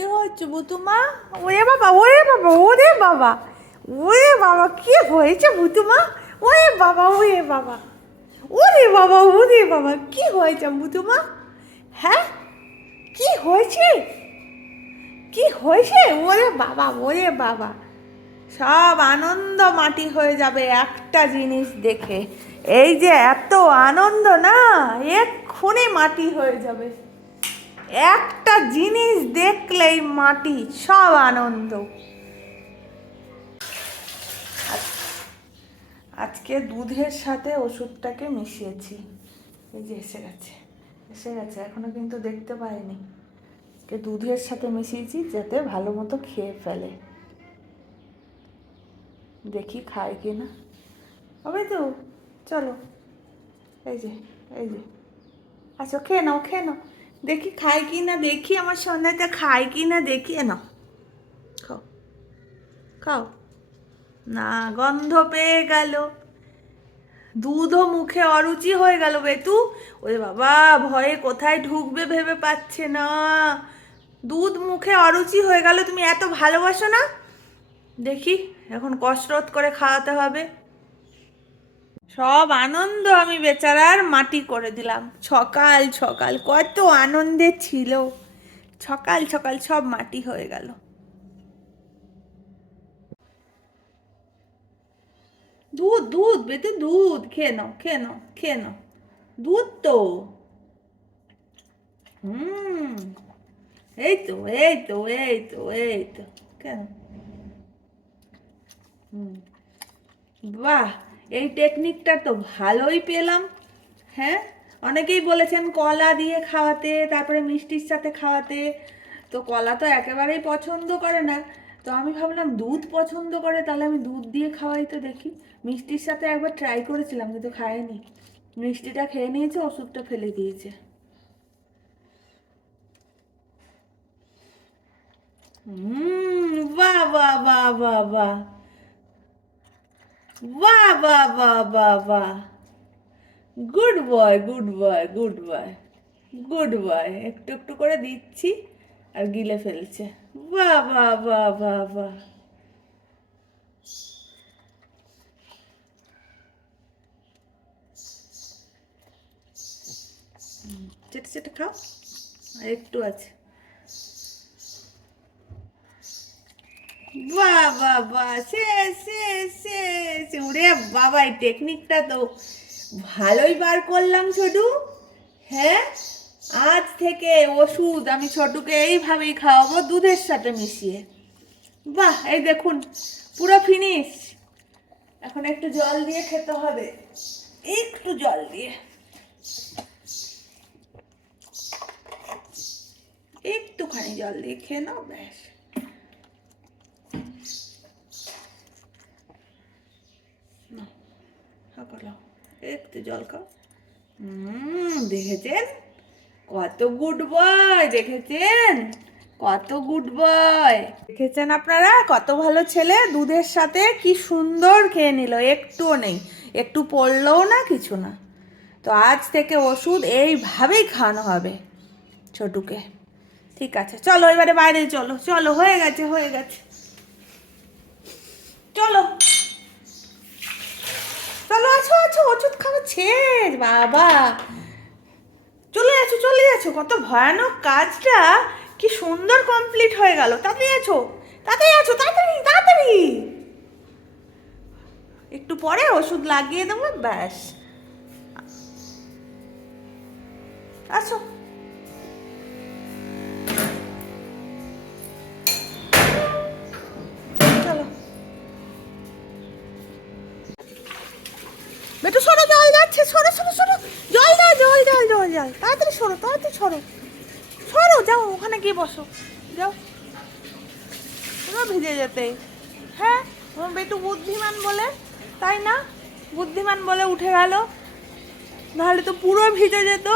হচ্ছে বুতুমা? ওরে বাবা ওরে বাবা ওরে বাবা। ওরে বাবা হয়েছে বুতুমা? ওরে বাবা ওরে বাবা। ওরে বাবা ওরে বাবা হয়েছে হ্যাঁ? কি হয়েছে? কি হয়েছে? ওরে বাবা ওরে বাবা। সব আনন্দ মাটি হয়ে যাবে একটা জিনিস দেখে। এই যে এত আনন্দ না, এক্ষুনি মাটি হয়ে যাবে। একটা জিনিস দেখলেই মাটি সব আনন্দ। আজ- আজকে দুধের সাথে ওষুধটাকে মিশিয়েছি। এই যে এসে গেছে এসে গেছে, এখনও কিন্তু দেখতে পাইনি। আজকে দুধের সাথে মিশিয়েছি যাতে ভালো মতো খেয়ে ফেলে। দেখি খায় কি না। হবে তো, চলো, এই যে এই যে আচ্ছা খেয়ে নাও খেয়ে নাও। দেখি খায় কি না, দেখি আমার সন্ধ্যাটা খায় কি না, দেখি। নাও, খাও খাও। না, গন্ধ পেয়ে গেল। দুধও মুখে অরুচি হয়ে গেল বেতু। ওরে বাবা, ভয়ে কোথায় ঢুকবে ভেবে পাচ্ছে না। দুধ মুখে অরুচি হয়ে গেল, তুমি এত ভালোবাসো না? দেখি, এখন কসরত করে খাওয়াতে হবে। সব আনন্দ আমি বেচারার মাটি করে দিলাম। সকাল সকাল কত আনন্দে ছিল। সকাল সকাল সব মাটি হয়ে গেল। দুধ দুধ বেতে দুধ, খেয়ে নাও খেয়ে নাও খেয়ে নাও। দুধ তো। হুম। এই তো এই তো এই তো এই তো। কেন? বাহ। এই টেকনিকটা তো ভালোই পেলাম হ্যাঁ? অনেকেই বলেছেন কলা দিয়ে খাওয়াতে, তারপরে মিষ্টির সাথে খাওয়াতে। তো কলা তো একেবারেই পছন্দ করে না। তো আমি ভাবলাম দুধ পছন্দ করে, তাহলে আমি দুধ দিয়ে খাওয়াই তো দেখি। মিষ্টির সাথে একবার ট্রাই করেছিলাম, কিন্তু খায়নি মিষ্টিটা খেয়ে নিয়েছে, ওষুধটা ফেলে দিয়েছে। হুম, বাহ বাহ বাহ বাহ বাহ। বাহ বাহ বাহ বাহ বাহ good boy good boy good boy good boy একটু একটু করে দিচ্ছি আর গিলে ফেলছে। বাহ বাহ বাহ বাহ বাহ চেটে চেটে খাও। একটু আছে। বাহ বাহ বাহ সে সে সে ওরে বাবা, এই টেকনিকটা তো ভালোই বার করলাম ছোটু। হ্যাঁ? আজ থেকে ওষুধ আমি ছোটুকে এইভাবেই খাওয়াবো দুধের সাথে মিশিয়ে। বাহ, এই দেখুন, পুরো ফিনিশ এখন একটু জল দিয়ে খেতে হবে। একটু জল দিয়ে। একটুখানি জল দিয়ে খেয়ে নাও, ব্যাস। হা করো। একটু জল খাও দেখেছেন? কত গুড বয় দেখেছেন? কত গুড বয় দেখেছেন আপনারা? কত ভালো ছেলে, দুধের সাথে কি সুন্দর খেয়ে নিল। একটুও নেই। একটু পড়লেও না, কিছু না। তো আজ থেকে ওষুধ এইভাবেই খাওয়ানো হবে ছোটুকে। ঠিক আছে, চলো এবারে বাইরে চলো। চলো, হয়ে গেছে হয়ে গেছে চলো চলো আছো আছো ওষুধ বাবা। চলে আছো চলে আছো। কত ভয়ানক কাজটা। কি সুন্দর কমপ্লিট হয়ে গেল। তাড়াতাড়ি আছো তাড়াতাড়ি আছো, তাড়াতাড়ি তাড়াতাড়ি। একটু পরে ওষুধ লাগিয়ে দেবো, ব্যাস। আছো চলো। বেটু সরো জল যাচ্ছে সরো সরো সরো জল দাও জল জল তাড়াতাড়ি সরো তাড়াতাড়ি সরো। সরো, যাও, ওখানে গিয়ে বসো। যাও। পুরো ভিজে যেতে। হ্যাঁ তোমার বেটু বুদ্ধিমান বলে, তাই না? বুদ্ধিমান বলে উঠে গেল। নাহলে তো পুরো ভিজে যেত।